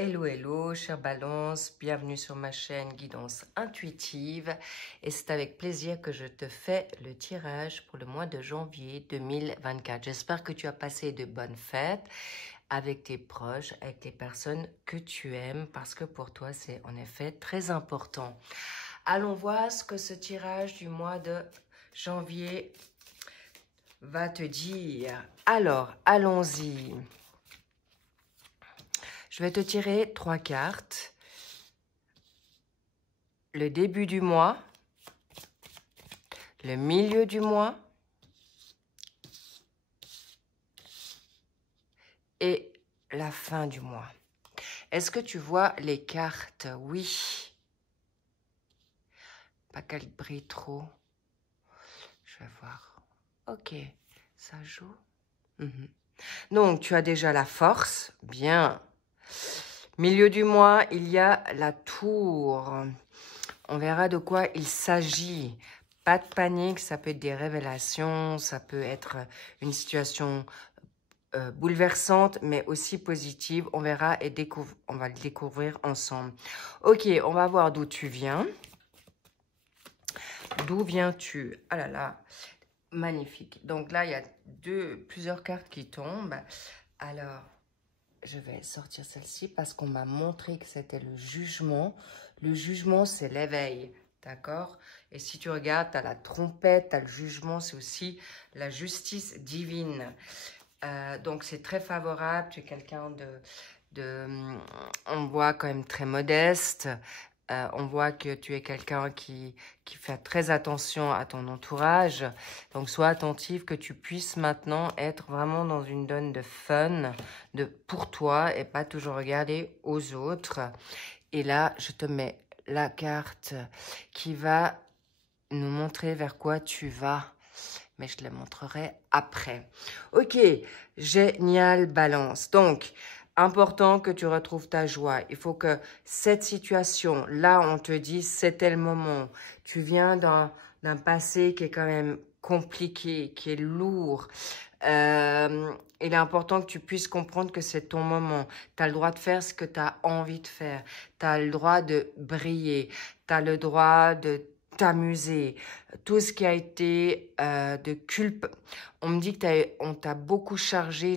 Hello, hello, chère Balance, bienvenue sur ma chaîne Guidance Intuitive et c'est avec plaisir que je te fais le tirage pour le mois de janvier 2024. J'espère que tu as passé de bonnes fêtes avec tes proches, avec tes personnes que tu aimes parce que pour toi c'est en effet très important. Allons voir ce que ce tirage du mois de janvier va te dire. Alors, allons-y. Je vais te tirer 3 cartes. Le début du mois, le milieu du mois et la fin du mois. Est-ce que tu vois les cartes? Oui. Pas qu'elles brillent trop. Je vais voir. Ok, ça joue. Donc, tu as déjà la force. Bien. Milieu du mois, il y a la tour. On verra de quoi il s'agit. Pas de panique, ça peut être des révélations, ça peut être une situation bouleversante, mais aussi positive. On verra et on va le découvrir ensemble. Ok, on va voir d'où tu viens. D'où viens-tu? Ah là là, magnifique. Donc là, il y a plusieurs cartes qui tombent. Alors, je vais sortir celle-ci parce qu'on m'a montré que c'était le jugement. Le jugement, c'est l'éveil, d'accord? Et si tu regardes, tu as la trompette, tu as le jugement, c'est aussi la justice divine. Donc, c'est très favorable. Tu es quelqu'un on voit quand même très modeste. On voit que tu es quelqu'un qui fait très attention à ton entourage. Donc, sois attentif que tu puisses maintenant être vraiment dans une donne de fun pour toi et pas toujours regarder aux autres. Et là, je te mets la carte qui va nous montrer vers quoi tu vas. Mais je te la montrerai après. Ok, génial, Balance. Donc, important que tu retrouves ta joie. Il faut que cette situation, là, on te dit, c'était le moment. Tu viens d'un passé qui est quand même compliqué, qui est lourd. Il est important que tu puisses comprendre que c'est ton moment. Tu as le droit de faire ce que tu as envie de faire. Tu as le droit de briller. Tu as le droit de t'amuser. Tout ce qui a été de culpe. On me dit que on t'a beaucoup chargé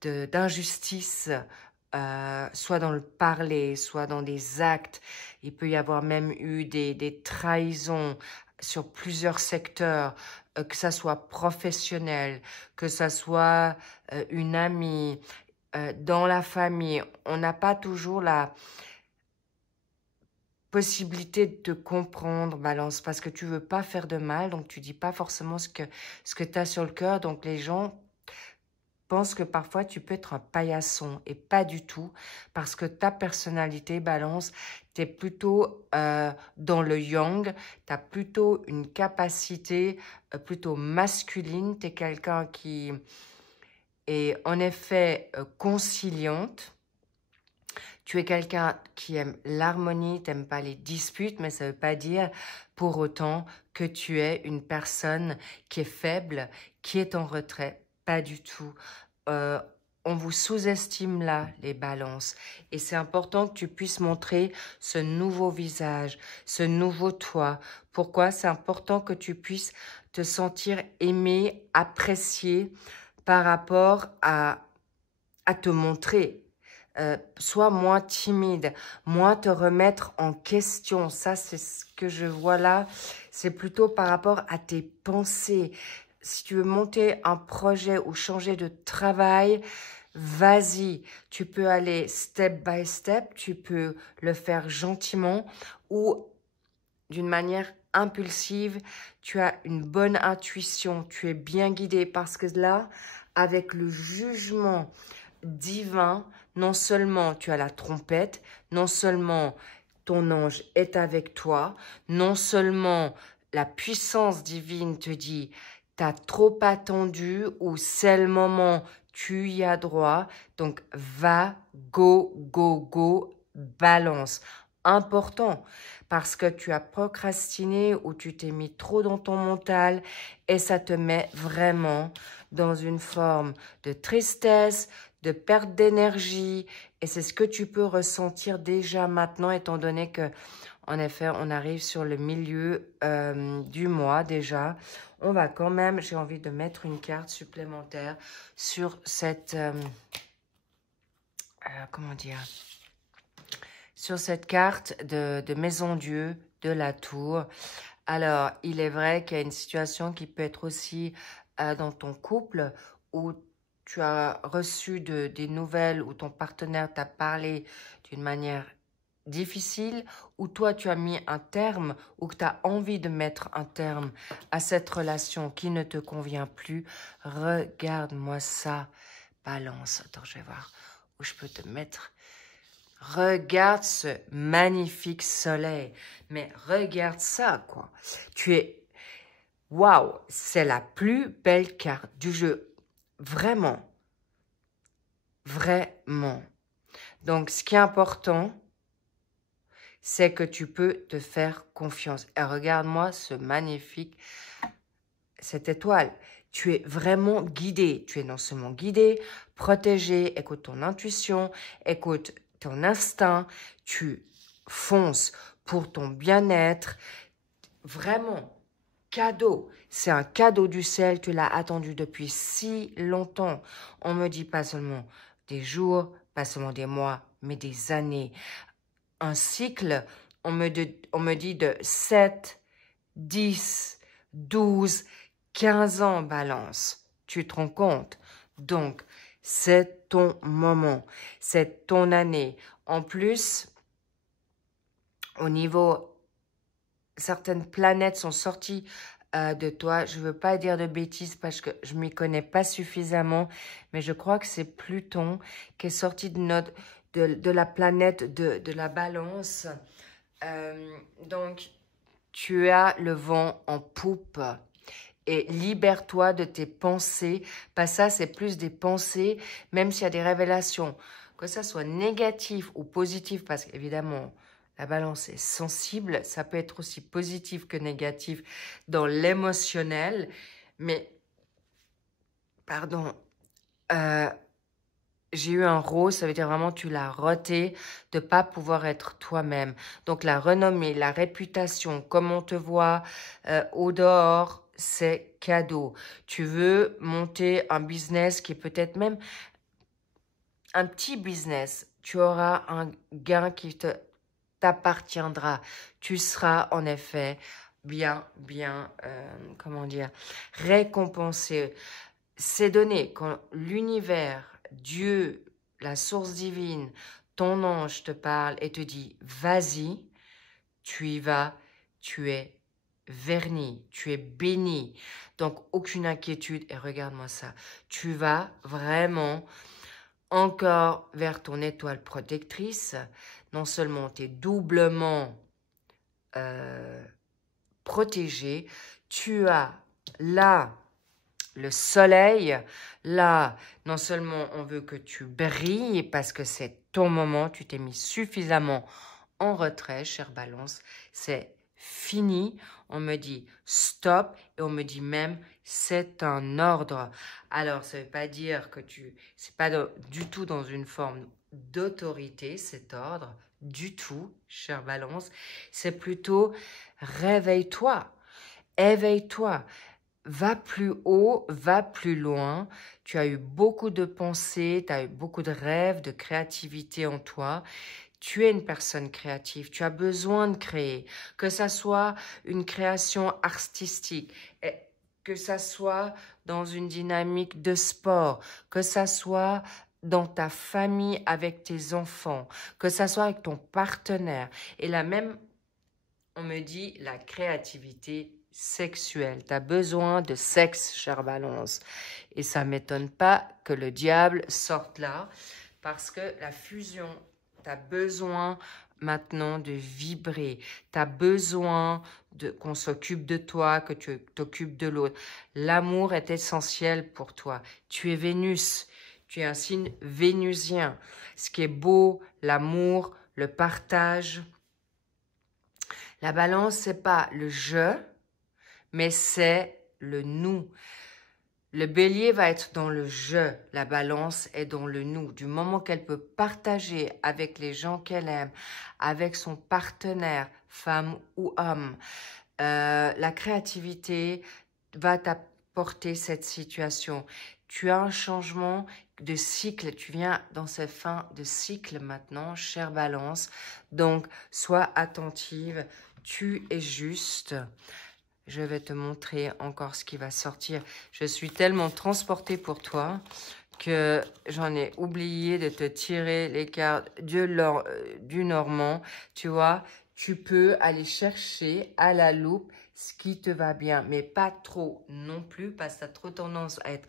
d'injustice, soit dans le parler, soit dans des actes. Il peut y avoir même eu des trahisons sur plusieurs secteurs, que ça soit professionnel, que ça soit une amie, dans la famille. On n'a pas toujours la possibilité de te comprendre, Balance, parce que tu veux pas faire de mal, donc tu dis pas forcément ce que tu as sur le cœur, donc les gens pense que parfois tu peux être un paillasson et pas du tout parce que ta personnalité, Balance, tu es plutôt dans le yang, tu as plutôt une capacité plutôt masculine, tu es quelqu'un qui est en effet conciliante. Tu es quelqu'un qui aime l'harmonie, tu n'aimes pas les disputes, mais ça ne veut pas dire pour autant que tu es une personne qui est faible, qui est en retrait. Pas du tout. On vous sous-estime là, les balances. Et c'est important que tu puisses montrer ce nouveau visage, ce nouveau toi. Pourquoi? C'est important que tu puisses te sentir aimé, apprécié par rapport à te montrer. Sois moins timide, moins te remettre en question. Ça, c'est ce que je vois là. C'est plutôt par rapport à tes pensées. Si tu veux monter un projet ou changer de travail, vas-y. Tu peux aller step by step. Tu peux le faire gentiment ou d'une manière impulsive. Tu as une bonne intuition. Tu es bien guidé parce que là, avec le jugement divin, non seulement tu as la trompette, non seulement ton ange est avec toi, non seulement la puissance divine te dit t'as trop attendu ou c'est le moment, tu y as droit, donc va, go, go, go, Balance. Important parce que tu as procrastiné ou tu t'es mis trop dans ton mental et ça te met vraiment dans une forme de tristesse, de perte d'énergie. Et c'est ce que tu peux ressentir déjà maintenant, étant donné que, en effet, on arrive sur le milieu du mois déjà. On va quand même, j'ai envie de mettre une carte supplémentaire sur cette, comment dire, sur cette carte de Maison Dieu de la Tour. Alors, il est vrai qu'il y a une situation qui peut être aussi dans ton couple où tu as reçu des nouvelles, où ton partenaire t'a parlé d'une manière difficile, où toi tu as mis un terme, ou que tu as envie de mettre un terme à cette relation qui ne te convient plus. Regarde-moi ça, Balance. Attends, je vais voir où je peux te mettre. Regarde ce magnifique soleil. Mais regarde ça, quoi. Tu es... Waouh, c'est la plus belle carte du jeu. Vraiment. Vraiment. Donc, ce qui est important, c'est que tu peux te faire confiance. Et regarde-moi ce magnifique, cette étoile. Tu es vraiment guidé. Tu es non seulement guidé, protégé. Écoute ton intuition, écoute ton instinct. Tu fonces pour ton bien-être. Vraiment, cadeau. C'est un cadeau du ciel. Tu l'as attendu depuis si longtemps. On me dit pas seulement des jours, pas seulement des mois, mais des années. Un cycle, on me dit de 7, 10, 12, 15 ans, Balance. Tu te rends compte? Donc, c'est ton moment, c'est ton année. En plus, au niveau, certaines planètes sont sorties de toi. Je ne veux pas dire de bêtises parce que je ne m'y connais pas suffisamment, mais je crois que c'est Pluton qui est sorti de la planète de la Balance. Donc, tu as le vent en poupe et libère-toi de tes pensées. Pas ça, c'est plus des pensées, même s'il y a des révélations, que ça soit négatif ou positif, parce qu'évidemment, la balance est sensible, ça peut être aussi positif que négatif dans l'émotionnel, mais, pardon, j'ai eu un rose, ça veut dire vraiment tu l'as raté de pas pouvoir être toi-même. Donc la renommée, la réputation, comme on te voit au dehors, c'est cadeau. Tu veux monter un business qui est peut-être même un petit business. Tu auras un gain qui t'appartiendra. Tu seras en effet bien, comment dire, récompensé. C'est donné quand l'univers, Dieu, la source divine, ton ange te parle et te dit « Vas-y », tu y vas, tu es verni, tu es béni. Donc, aucune inquiétude et regarde-moi ça. Tu vas vraiment encore vers ton étoile protectrice. Non seulement tu es doublement protégé, tu as là le soleil, là, non seulement on veut que tu brilles parce que c'est ton moment, tu t'es mis suffisamment en retrait, chère Balance, c'est fini. On me dit stop et on me dit même c'est un ordre. Alors, ça ne veut pas dire que c'est pas du tout dans une forme d'autorité, cet ordre, du tout, chère Balance. C'est plutôt réveille-toi, éveille-toi. Va plus haut, va plus loin. Tu as eu beaucoup de pensées, tu as eu beaucoup de rêves, de créativité en toi. Tu es une personne créative, tu as besoin de créer, que ça soit une création artistique, que ça soit dans une dynamique de sport, que ça soit dans ta famille avec tes enfants, que ça soit avec ton partenaire. Et là même, on me dit la créativité sexuelle. Tu as besoin de sexe, chère Balance. Et ça ne m'étonne pas que le diable sorte là, parce que la fusion, tu as besoin maintenant de vibrer. Tu as besoin qu'on s'occupe de toi, que tu t'occupes de l'autre. L'amour est essentiel pour toi. Tu es Vénus. Tu es un signe vénusien. Ce qui est beau, l'amour, le partage. La balance, c'est pas le je, mais c'est le nous. Le bélier va être dans le je, la balance est dans le nous. Du moment qu'elle peut partager avec les gens qu'elle aime, avec son partenaire, femme ou homme, la créativité va t'apporter cette situation. Tu as un changement de cycle, tu viens dans cette fin de cycle maintenant, chère balance. Donc, sois attentive, tu es juste. Je vais te montrer encore ce qui va sortir. Je suis tellement transportée pour toi que j'en ai oublié de te tirer les cartes du Normand. Tu vois, tu peux aller chercher à la loupe ce qui te va bien, mais pas trop non plus, parce que tu as trop tendance à être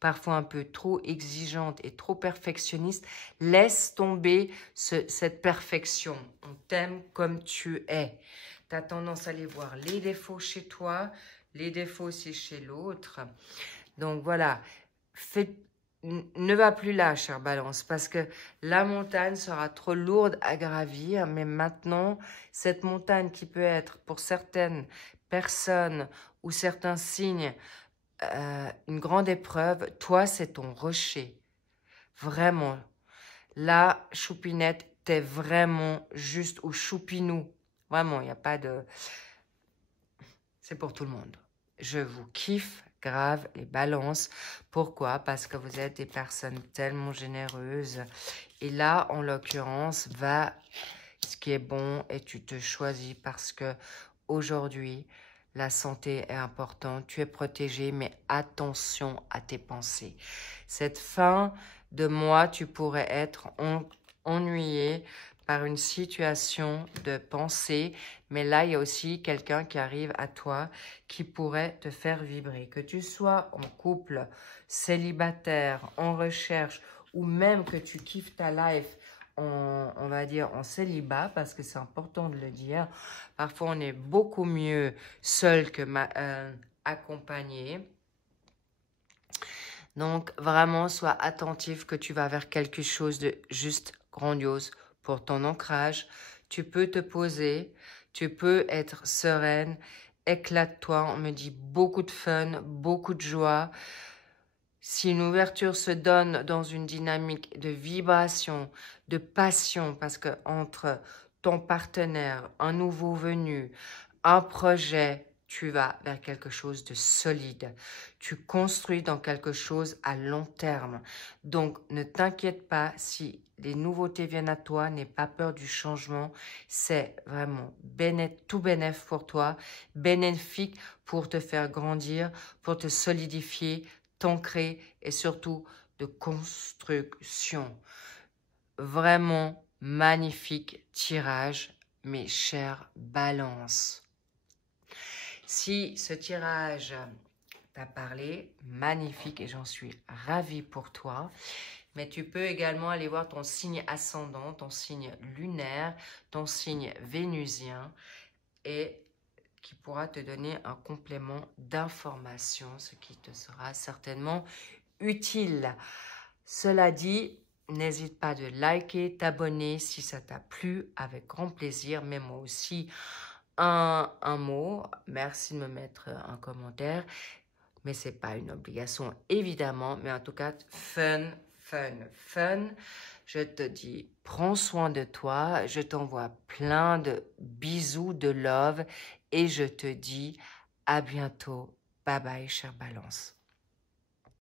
parfois un peu trop exigeante et trop perfectionniste. Laisse tomber cette perfection. On t'aime comme tu es. Tu as tendance à aller voir les défauts chez toi, les défauts aussi chez l'autre. Donc voilà, ne va plus là, chère balance, parce que la montagne sera trop lourde à gravir, mais maintenant, cette montagne qui peut être pour certaines personnes ou certains signes une grande épreuve, toi, c'est ton rocher. Vraiment. Là, Choupinette, t'es vraiment juste, ou Choupinou. Vraiment, il n'y a pas de... C'est pour tout le monde. Je vous kiffe grave les balances. Pourquoi? Parce que vous êtes des personnes tellement généreuses. Et là, en l'occurrence, va ce qui est bon et tu te choisis parce que aujourd'hui, la santé est importante. Tu es protégé, mais attention à tes pensées. Cette fin de mois, tu pourrais être ennuyé par une situation de pensée, mais là, il y a aussi quelqu'un qui arrive à toi qui pourrait te faire vibrer. Que tu sois en couple, célibataire, en recherche, ou même que tu kiffes ta life on va dire, en célibat, parce que c'est important de le dire. Parfois, on est beaucoup mieux seul que accompagné. Donc, vraiment, sois attentif que tu vas vers quelque chose de juste grandiose pour ton ancrage. Tu peux te poser, tu peux être sereine, éclate-toi. On me dit beaucoup de fun, beaucoup de joie. Si une ouverture se donne dans une dynamique de vibration, de passion, parce que entre ton partenaire, un nouveau venu, un projet, tu vas vers quelque chose de solide. Tu construis dans quelque chose à long terme. Donc, ne t'inquiète pas si les nouveautés viennent à toi, n'aie pas peur du changement. C'est vraiment tout bénéfique pour toi, bénéfique pour te faire grandir, pour te solidifier, t'ancrer et surtout de construction. Vraiment magnifique tirage, mes chères balances. Si ce tirage t'a parlé, magnifique et j'en suis ravie pour toi. Mais tu peux également aller voir ton signe ascendant, ton signe lunaire, ton signe vénusien et qui pourra te donner un complément d'information, ce qui te sera certainement utile. Cela dit, n'hésite pas de liker, t'abonner si ça t'a plu, avec grand plaisir. Mets-moi aussi un mot. Merci de me mettre un commentaire. Mais ce n'est pas une obligation, évidemment. Mais en tout cas, fun, fun, fun. Je te dis, prends soin de toi. Je t'envoie plein de bisous, de love. Et je te dis à bientôt. Bye bye, chère balance.